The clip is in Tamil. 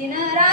தினரா